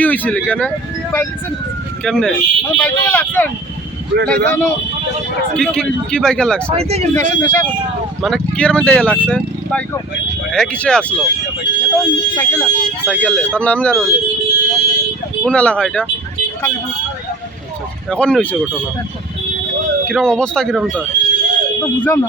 কি হয়েছিল? কেন? কেমনে? কি বাইকে লাগছে? মানে কি এর মধ্যে লাগছে? হ্যাঁ কিসে আসলো? সাইকেলে। তার নাম জানো নি? কোন এলাকা এটা? এখন হয়েছে ঘটনা। কিরম অবস্থা, কিরম তার? বুঝলাম না।